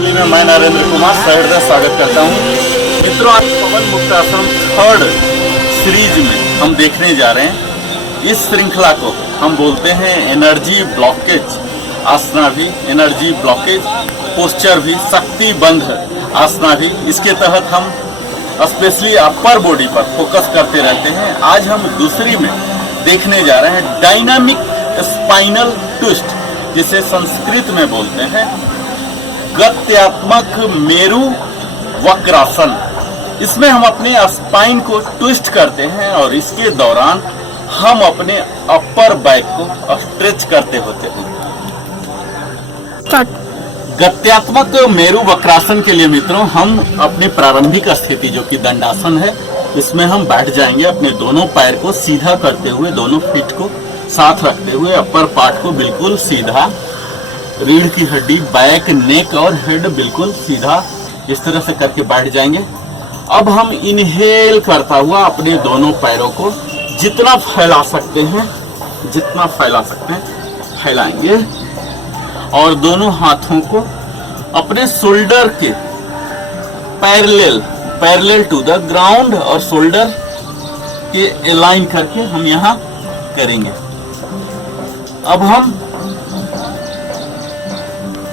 हिंदी में मैं नरेंद्र कुमार सहृदय स्वागत करता हूँ। मित्रों, आज पवन मुक्तासन थर्ड सीरीज में हम देखने जा रहे हैं। इस श्रृंखला को हम बोलते हैं एनर्जी ब्लॉकेज आसना भी, एनर्जी ब्लॉकेज पोस्चर भी, शक्ति बंध आसना भी। इसके तहत हम स्पेशली अपर बॉडी पर फोकस करते रहते हैं। आज हम दूसरी में देखने जा रहे हैं डायनामिक स्पाइनल ट्विस्ट, जिसे संस्कृत में बोलते हैं गत्यात्मक मेरु वक्रासन। इसमें हम अपने स्पाइन को ट्विस्ट करते हैं और इसके दौरान हम अपने अपर बैक को स्ट्रेच करते होते हैं। गत्यात्मक मेरु वक्रासन के लिए मित्रों, हम अपनी प्रारंभिक स्थिति जो कि दंडासन है, इसमें हम बैठ जाएंगे अपने दोनों पैर को सीधा करते हुए, दोनों फीट को साथ रखते हुए, अपर पार्ट को बिल्कुल सीधा, रीढ़ की हड्डी, बैक, नेक और हेड बिल्कुल सीधा, इस तरह से करके बैठ जाएंगे। अब हम इनहेल करता हुआ अपने दोनों पैरों को जितना फैला सकते हैं, जितना फैला सकते हैं फैलाएंगे और दोनों हाथों को अपने शोल्डर के पैरेलल टू द ग्राउंड और शोल्डर के अलाइन करके हम यहाँ करेंगे। अब हम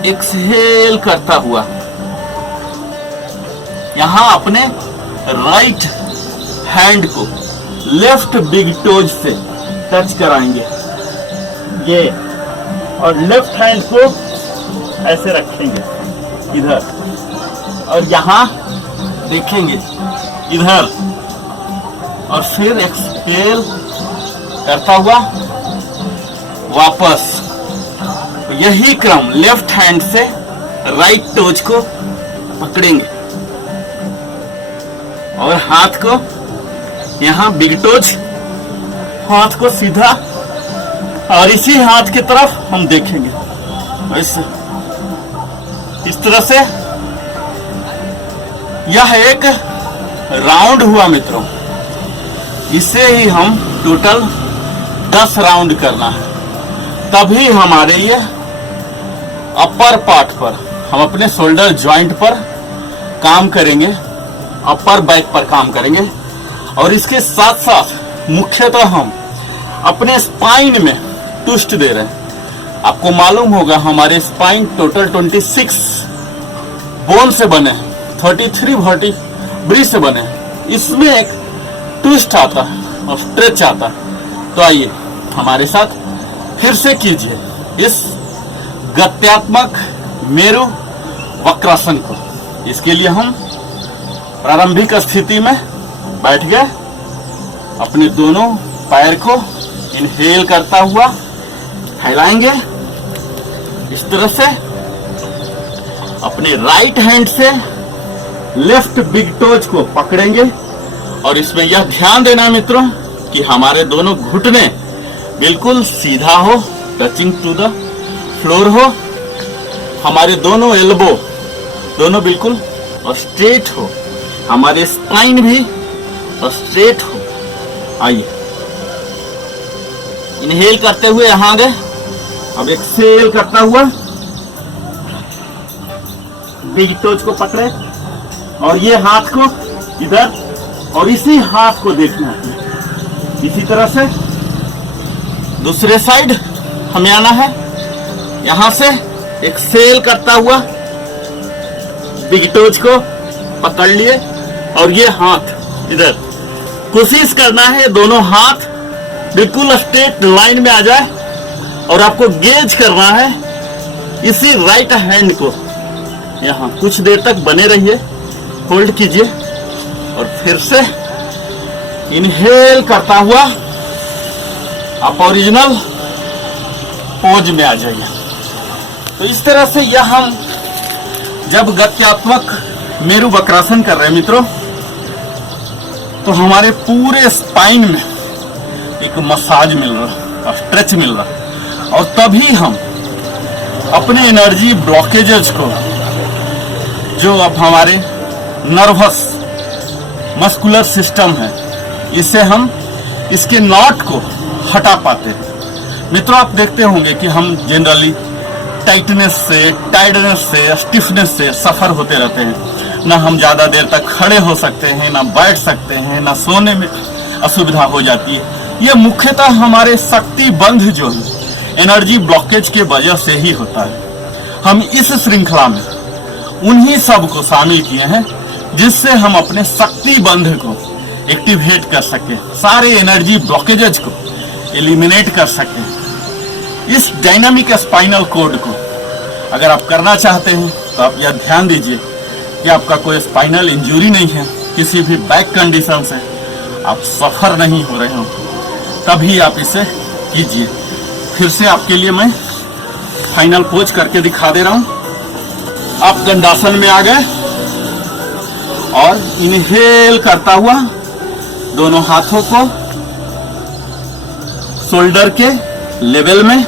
एक्सहेल करता हुआ यहां अपने राइट हैंड को लेफ्ट बिग टोज से टच कराएंगे ये, और लेफ्ट हैंड को ऐसे रखेंगे इधर और यहां देखेंगे इधर, और फिर एक्सहेल करता हुआ वापस। यही क्रम लेफ्ट हैंड से राइट टोज को पकड़ेंगे और हाथ को यहां बिग टोज, हाथ को सीधा, और इसी हाथ की तरफ हम देखेंगे ऐसे, इस तरह से। यह एक राउंड हुआ मित्रों। इसे ही हम टोटल 10 राउंड करना है, तभी हमारे ये अपर पार्ट पर हम अपने शोल्डर जॉइंट पर काम करेंगे, अपर बैक पर काम करेंगे। और इसके साथ साथ मुख्यतः हम अपने स्पाइन में ट्विस्ट दे रहे हैं। आपको मालूम होगा हमारे स्पाइन टोटल 26 बोन से बने हैं, 33 वर्टिब्री से बने हैं। इसमें एक ट्विस्ट आता है और स्ट्रेच आता है। तो आइए हमारे साथ फिर से कीजिए इस गत्यात्मक मेरु वक्रासन को। इसके लिए हम प्रारंभिक स्थिति में बैठ गए, अपने दोनों पैर को इनहेल करता हुआ फैलाएंगे इस तरह से। अपने राइट हैंड से लेफ्ट बिग टोज को पकड़ेंगे और इसमें यह ध्यान देना मित्रों कि हमारे दोनों घुटने बिल्कुल सीधा हो, टचिंग टू द फ्लोर हो, हमारे दोनों एल्बो दोनों बिल्कुल स्ट्रेट हो, हमारे स्पाइन भी स्ट्रेट हो। आइए इनहेल करते हुए यहां गए, अब एक्सहेल करता हुआ बिग टोज को पकड़े और ये हाथ को इधर, और इसी हाथ को देखना है। इसी तरह से दूसरे साइड हमें आना है। यहां से एक्सहेल करता हुआ बिग टोज को पकड़ लिए और ये हाथ इधर। कोशिश करना है दोनों हाथ बिल्कुल स्ट्रेट लाइन में आ जाए और आपको गेज करना है इसी राइट हैंड को। यहां कुछ देर तक बने रहिए, होल्ड कीजिए और फिर से इनहेल करता हुआ आप ओरिजिनल पोज में आ जाइए। तो इस तरह से यह हम जब गत्यात्मक मेरु वक्रासन कर रहे हैं मित्रों, तो हमारे पूरे स्पाइन में एक मसाज मिल रहा, स्ट्रेच मिल रहा, और तभी हम अपने एनर्जी ब्लॉकेजेस को, जो अब हमारे नर्वस मस्कुलर सिस्टम है, इसे हम इसके नॉट को हटा पाते हैं। मित्रों, आप देखते होंगे कि हम जनरली टाइटनेस से, टायर्डनेस से, स्टिफनेस से सफर होते रहते हैं। ना हम ज्यादा देर तक खड़े हो सकते हैं, ना बैठ सकते हैं, ना सोने में असुविधा हो जाती है। ये मुख्यतः हमारे शक्ति बंध जो है एनर्जी ब्लॉकेज के वजह से ही होता है। हम इस श्रृंखला में उन्हीं सब को शामिल किए हैं जिससे हम अपने शक्ति बंध को एक्टिवेट कर सके, सारे एनर्जी ब्लॉकेजेज को एलिमिनेट कर सके। इस डायनामिक स्पाइनल कोड को अगर आप करना चाहते हैं तो आप यह ध्यान दीजिए कि आपका कोई स्पाइनल इंजरी नहीं है, किसी भी बैक कंडीशन से आप सफर नहीं हो रहे हो, तभी आप इसे कीजिए। फिर से आपके लिए मैं फाइनल पोज करके दिखा दे रहा हूं। आप दंडासन में आ गए और इनहेल करता हुआ दोनों हाथों को शोल्डर के लेवल में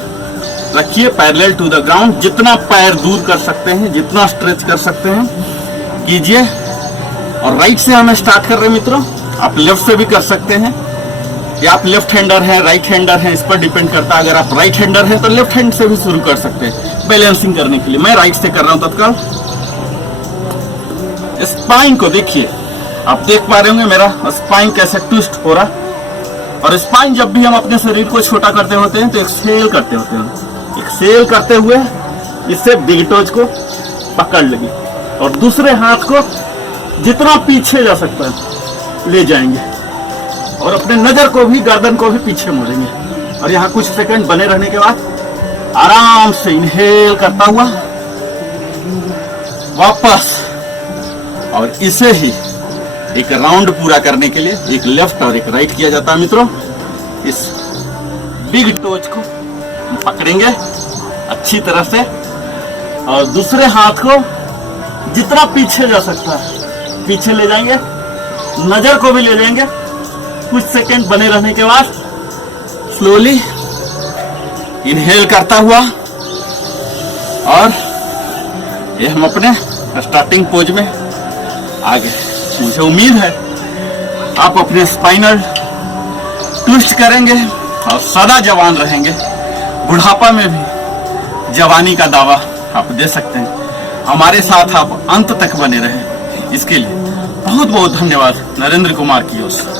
रखिए, पैरेलल टू द ग्राउंड। जितना पैर दूर कर सकते हैं, जितना स्ट्रेच कर सकते हैं कीजिए। और राइट से हमें स्टार्ट कर रहे हैं मित्रों। आप लेफ्ट से भी कर सकते हैं, या आप लेफ्ट हैंडर हैं, राइट हैंडर हैं, इस पर डिपेंड करता है। अगर आप राइट हैंडर हैं तो लेफ्ट हैंड से भी शुरू कर सकते हैं बैलेंसिंग करने के लिए। मैं राइट से कर रहा हूं तत्काल। स्पाइन को देखिए, आप देख पा रहे होंगे मेरा स्पाइन कैसे ट्विस्ट हो रहा। और स्पाइन जब भी हम अपने शरीर को छोटा करते होते हैं तो एक्सहेल करते होते हैं। एक्सहेल करते हुए इससे बिग टोज को पकड़ लेंगे और दूसरे हाथ को जितना पीछे जा सकता है ले जाएंगे और अपने नजर को भी, गर्दन को भी पीछे मोड़ेंगे। और यहाँ कुछ सेकंड बने रहने के बाद आराम से इनहेल करता हुआ वापस। और इसे ही एक राउंड पूरा करने के लिए एक लेफ्ट और एक राइट किया जाता है मित्रों। इस बिग टोज को पकड़ेंगे अच्छी तरह से और दूसरे हाथ को जितना पीछे जा सकता है पीछे ले जाएंगे, नजर को भी ले जाएंगे। कुछ सेकंड बने रहने के बाद स्लोली इनहेल करता हुआ और ये हम अपने स्टार्टिंग पोज में आ गए। मुझे उम्मीद है आप अपने स्पाइनल ट्विस्ट करेंगे और सदा जवान रहेंगे। बुढ़ापा में भी जवानी का दावा आप दे सकते हैं। हमारे साथ आप अंत तक बने रहें, इसके लिए बहुत बहुत धन्यवाद। नरेंद्र कुमार की ओर से।